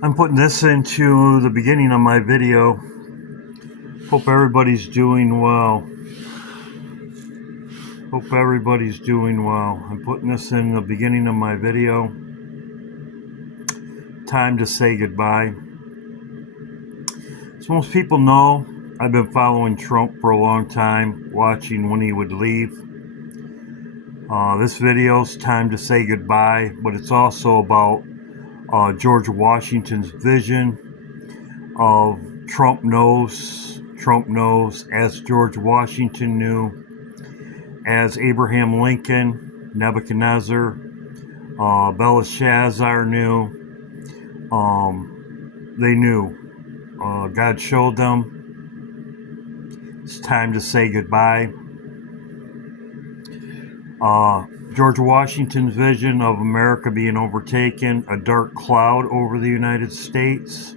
I'm putting this into the beginning of my video. Hope everybody's doing well. Hope everybody's doing well. I'm putting this in the beginning of my video. Time to say goodbye. As most people know, I've been following Trump for a long time, watching when he would leave. This video's time to say goodbye, but it's also about George Washington's vision of Trump knows, as George Washington knew, as Abraham Lincoln, Nebuchadnezzar, Belshazzar knew. They knew. God showed them. It's time to say goodbye. George Washington's vision of America being overtaken, a dark cloud over the United States.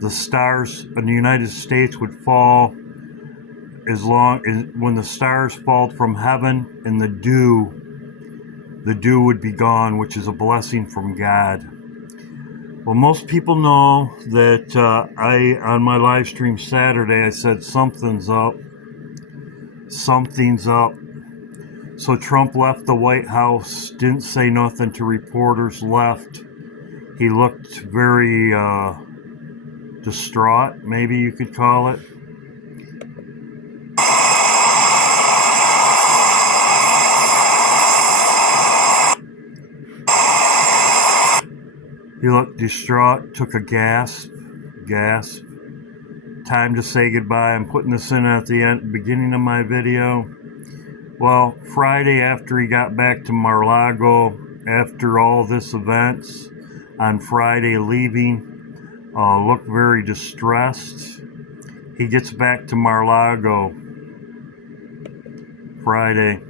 The stars in the United States would fall when the stars fall from heaven, and the dew would be gone, which is a blessing from God. Well, most people know that on my live stream Saturday, I said something's up. Something's up. So Trump left the White House, didn't say nothing to reporters, left. He looked very distraught, maybe you could call it. He looked distraught, took a gasp. Time to say goodbye. I'm putting this in at the beginning of my video. Well, Friday after he got back to Mar-a-Lago, after all this events, on Friday leaving, looked very distressed. He gets back to Mar-a-Lago Friday.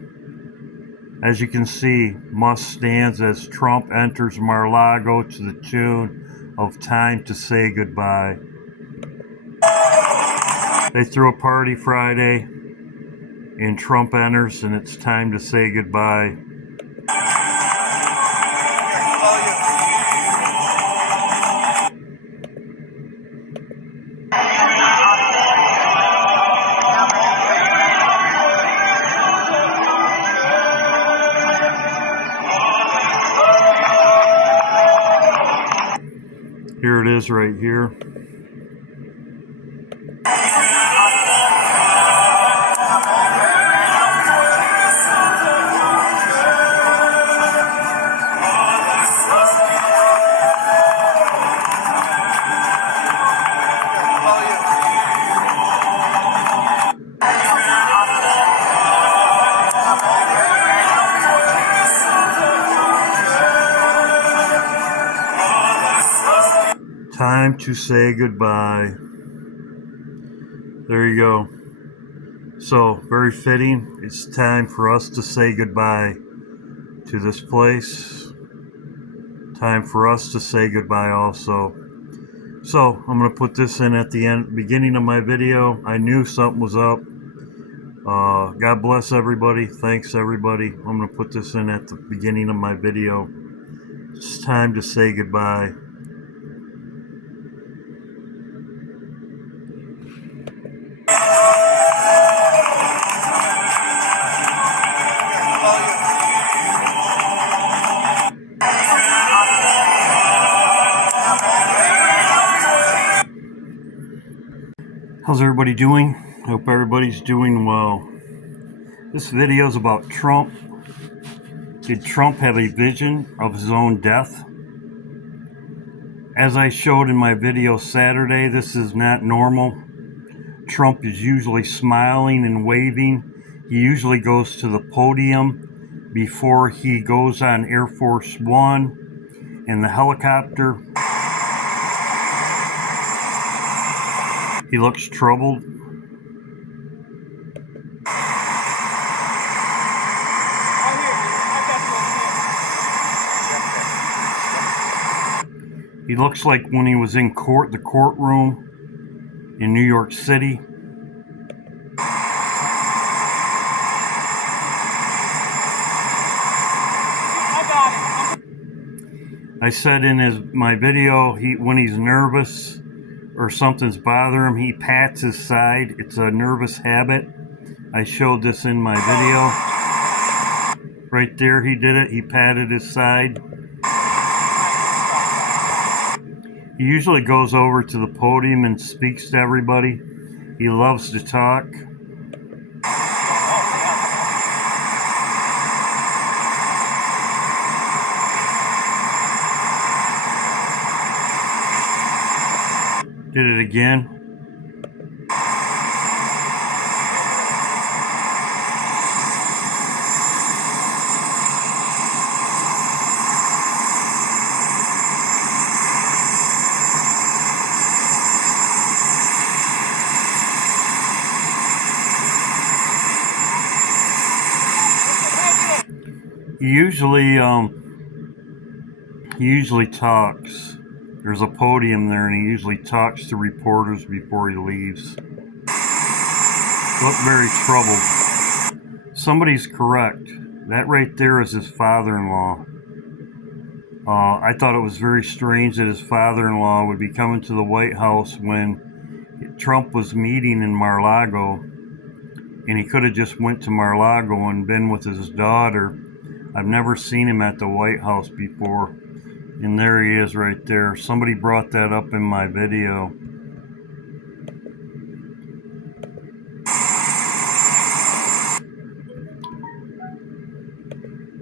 As you can see, must stands as Trump enters Mar-a-Lago to the tune of Time to Say Goodbye. They threw a party Friday, and Trump enters, and it's time to say goodbye. Here it is right here. Time to say goodbye. There you go. So, very fitting. It's time for us to say goodbye to this place. Time for us to say goodbye also. So, I'm going to put this in at the beginning of my video. I knew something was up. God bless everybody. Thanks, everybody. I'm going to put this in at the beginning of my video. It's time to say goodbye. How's everybody doing? I hope everybody's doing well. This video is about Trump. Did Trump have a vision of his own death? As I showed in my video Saturday, this is not normal. Trump is usually smiling and waving. He usually goes to the podium before he goes on Air Force One in the helicopter. He looks troubled. He looks like when he was in the courtroom in New York City. I said in my video, when he's nervous or something's bothering him, he pats his side. It's a nervous habit. I showed this in my video. Right there, he did it. He patted his side. He usually goes over to the podium and speaks to everybody. He loves to talk. Did it again. He usually talks. There's a podium there, and he usually talks to reporters before he leaves. Look very troubled. Somebody's correct. That right there is his father-in-law. I thought it was very strange that his father-in-law would be coming to the White House when Trump was meeting in Mar-a-Lago, and he could have just went to Mar-a-Lago and been with his daughter. I've never seen him at the White House before. And there he is right there. Somebody brought that up in my video.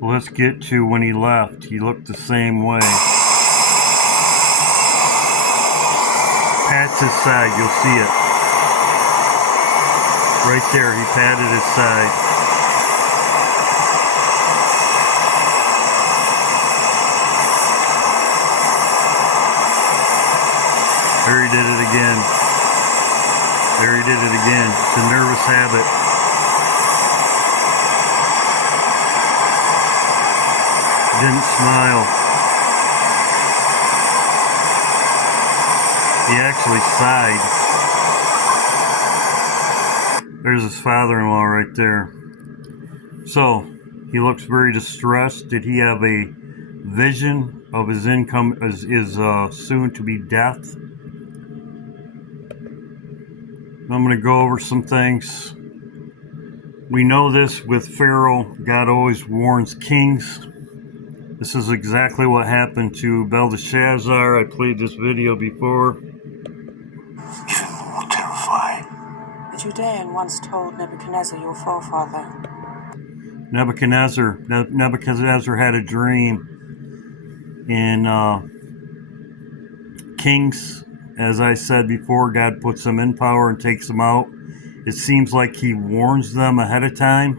Let's get to when he left. He looked the same way. Pats his side, you'll see it. Right there, he patted his side. There he did it again. There he did it again. It's a nervous habit. Didn't smile. He actually sighed. There's his father-in-law right there. So, he looks very distressed. Did he have a vision of his income, his soon-to-be death? I'm going to go over some things. We know this with Pharaoh. God always warns kings. This is exactly what happened to Belteshazzar. I played this video before. Even more terrifying. The Judean once told Nebuchadnezzar, your forefather. Nebuchadnezzar had a dream. In Kings, as I said before, God puts them in power and takes them out. It seems like he warns them ahead of time.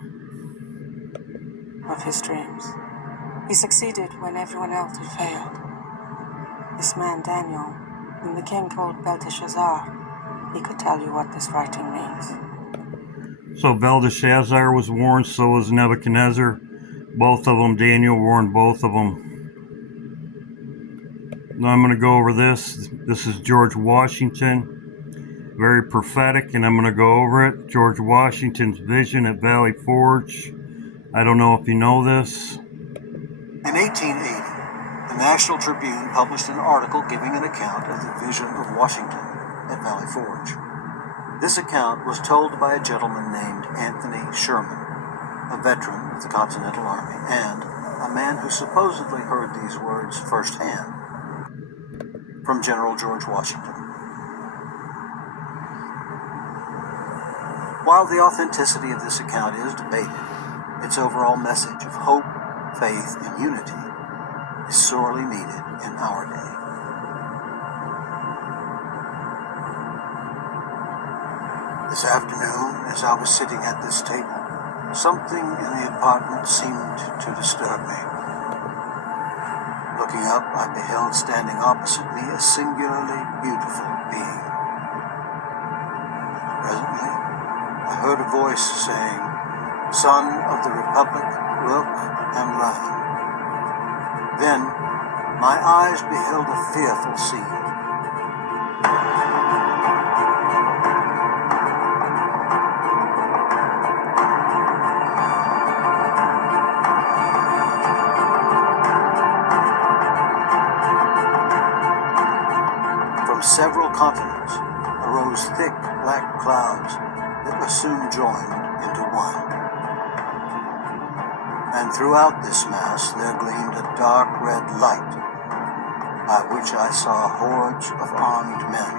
Of his dreams. He succeeded when everyone else had failed. This man, Daniel, whom the king called Belteshazzar, he could tell you what this writing means. So Belteshazzar was warned, so was Nebuchadnezzar. Both of them, Daniel warned both of them. Now I'm going to go over this. This is George Washington. Very prophetic, and I'm going to go over it. George Washington's vision at Valley Forge. I don't know if you know this. In 1880, the National Tribune published an article giving an account of the vision of Washington at Valley Forge. This account was told by a gentleman named Anthony Sherman, a veteran of the Continental Army, and a man who supposedly heard these words firsthand from General George Washington. While the authenticity of this account is debated, its overall message of hope, faith, and unity is sorely needed in our day. This afternoon, as I was sitting at this table, something in the apartment seemed to disturb me. Looking up, I beheld standing opposite me a singularly beautiful being. Presently, I heard a voice saying, "Son of the Republic, look and learn." Then my eyes beheld a fearful scene. several continents arose thick black clouds that were soon joined into one. And throughout this mass there gleamed a dark red light, by which I saw hordes of armed men.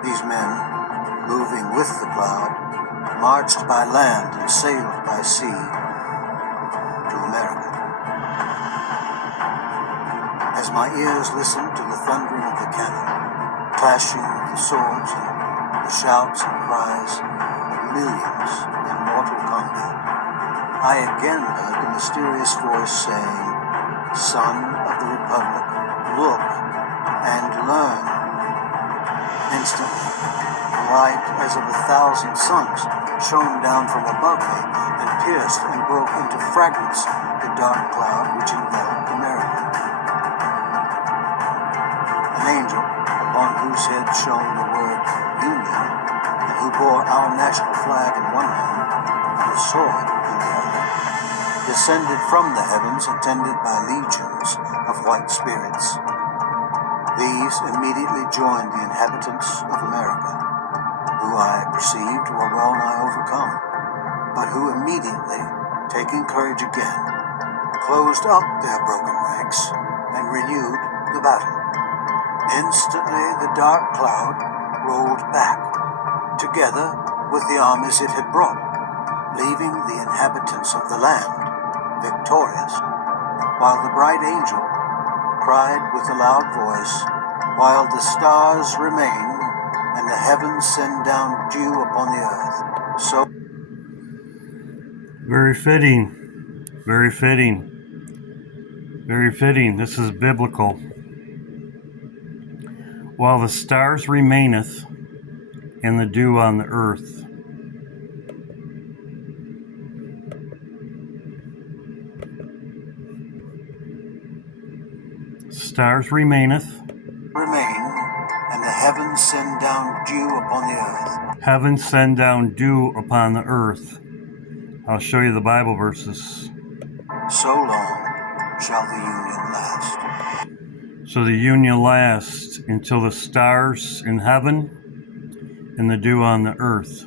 These men, moving with the cloud, marched by land and sailed by sea to America. As my ears listened to the thundering of the cannon, clashing of the swords, and the shouts and cries of millions in mortal combat, I again heard the mysterious voice saying, "Son of the Republic, look and learn." Instantly, a light as of 1,000 suns shone down from above me and pierced and broke into fragments the dark cloud which enveloped America. An angel, upon whose head shone the word Union, and who bore our national flag in one hand and a sword in the other, descended from the heavens attended by legions of white spirits. These immediately joined the inhabitants of America, who I perceived were well nigh overcome, but who immediately, taking courage again, closed up their broken ranks and renewed the battle. Instantly the dark cloud rolled back, together with the armies it had brought, leaving the inhabitants of the land victorious, while the bright angel cried with a loud voice, "While the stars remain and the heavens send down dew upon the earth, so..." Very fitting. Very fitting. Very fitting. This is biblical. While the stars remaineth and the dew on the earth. Stars remaineth. Remain, and the heavens send down dew upon the earth. Heavens send down dew upon the earth. I'll show you the Bible verses. So long shall the union last. So the union lasts until the stars in heaven and the dew on the earth.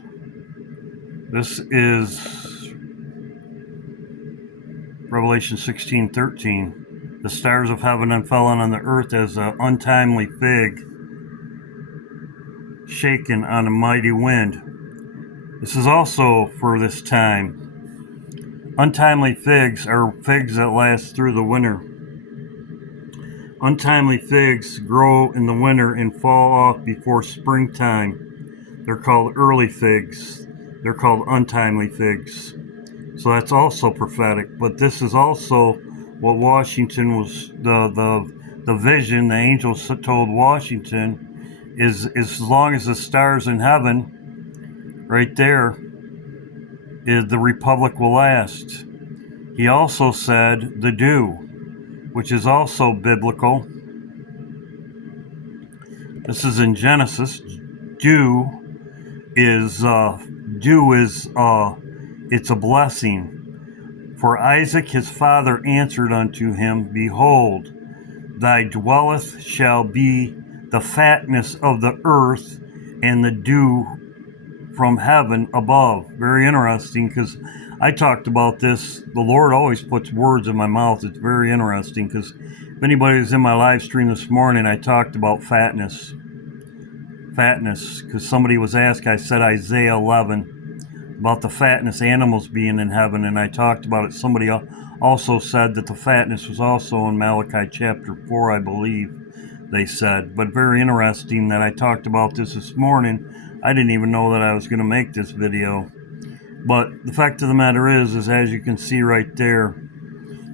This is Revelation 16:13. The stars of heaven unfallen on the earth as an untimely fig shaken on a mighty wind. This is also for this time. Untimely figs are figs that last through the winter. Untimely figs grow in the winter and fall off before springtime. They're called early figs. They're called untimely figs. So that's also prophetic. But this is also what Washington was, the vision the angels told Washington is as long as the stars in heaven, right there, is the republic will last. He also said the dew, which is also biblical. This is in Genesis. Dew is it's a blessing. For Isaac his father answered unto him, Behold, thy dwelleth shall be the fatness of the earth and the dew from heaven above. Very interesting, because I talked about this. The Lord always puts words in my mouth. It's very interesting, because if anybody's in my live stream this morning, I talked about fatness. Fatness, because somebody was asked, I said Isaiah 11 about the fatness, animals being in heaven, and I talked about it. Somebody also said that the fatness was also in Malachi chapter 4, I believe they said. But very interesting that I talked about this morning. I didn't even know that I was going to make this video. But the fact of the matter is as you can see right there,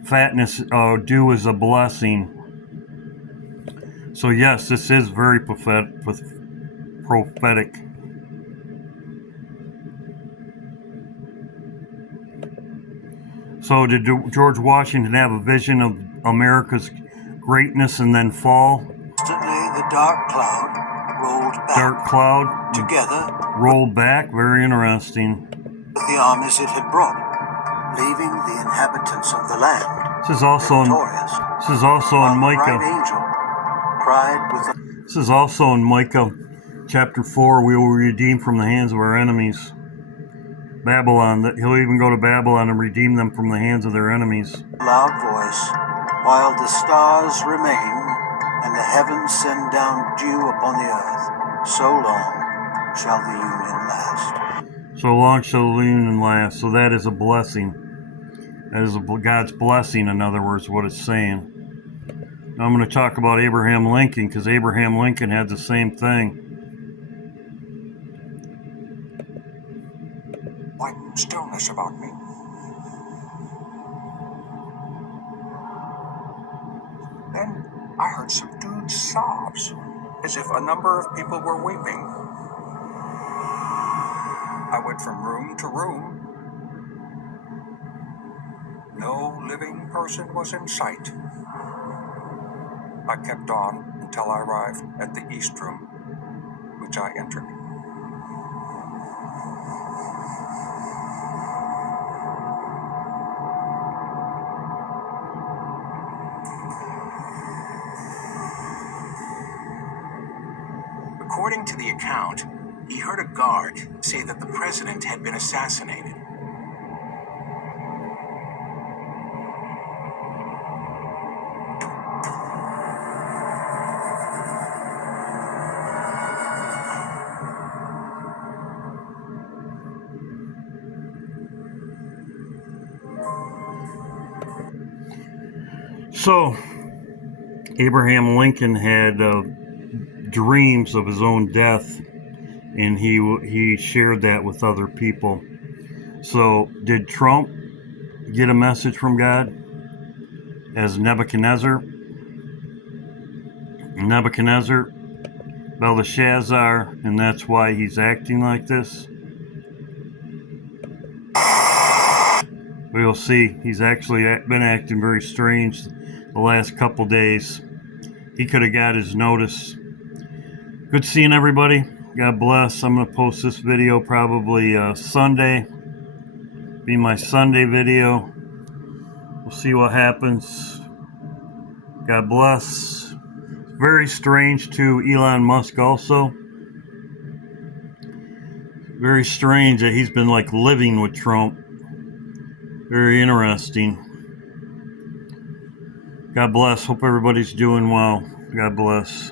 fatness, dew is a blessing. So yes, this is very prophetic. So did George Washington have a vision of America's greatness and then fall? Instantly the dark cloud rolled back. Dark cloud together rolled back. Very interesting. With the armies it had brought, leaving the inhabitants of the land This is also victorious. This is also in While the bright Micah. angel cried with a This is also in Micah chapter 4. We will redeem from the hands of our enemies. Babylon. He'll even go to Babylon and redeem them from the hands of their enemies. loud voice, while the stars remain and the heavens send down dew upon the earth, so long shall the union last. So long shall the union last. So that is a blessing. That is God's blessing, in other words, what it's saying. Now I'm going to talk about Abraham Lincoln, because Abraham Lincoln had the same thing. Like stillness about me. Then I heard subdued sobs, as if a number of people were weeping. I went from room to room. No living person was in sight. I kept on until I arrived at the east room, which I entered. According to the account, he heard a guard say that the president had been assassinated. So, Abraham Lincoln had dreams of his own death, and he shared that with other people. So, did Trump get a message from God as Nebuchadnezzar, Belshazzar, and that's why he's acting like this? We'll see. He's actually been acting very strange the last couple days. He could have got his notice. Good seeing everybody. God bless. I'm going to post this video probably Sunday. Be my Sunday video. We'll see what happens. God bless. Very strange to Elon Musk also. Very strange that he's been like living with Trump. Very interesting. God bless. Hope everybody's doing well. God bless.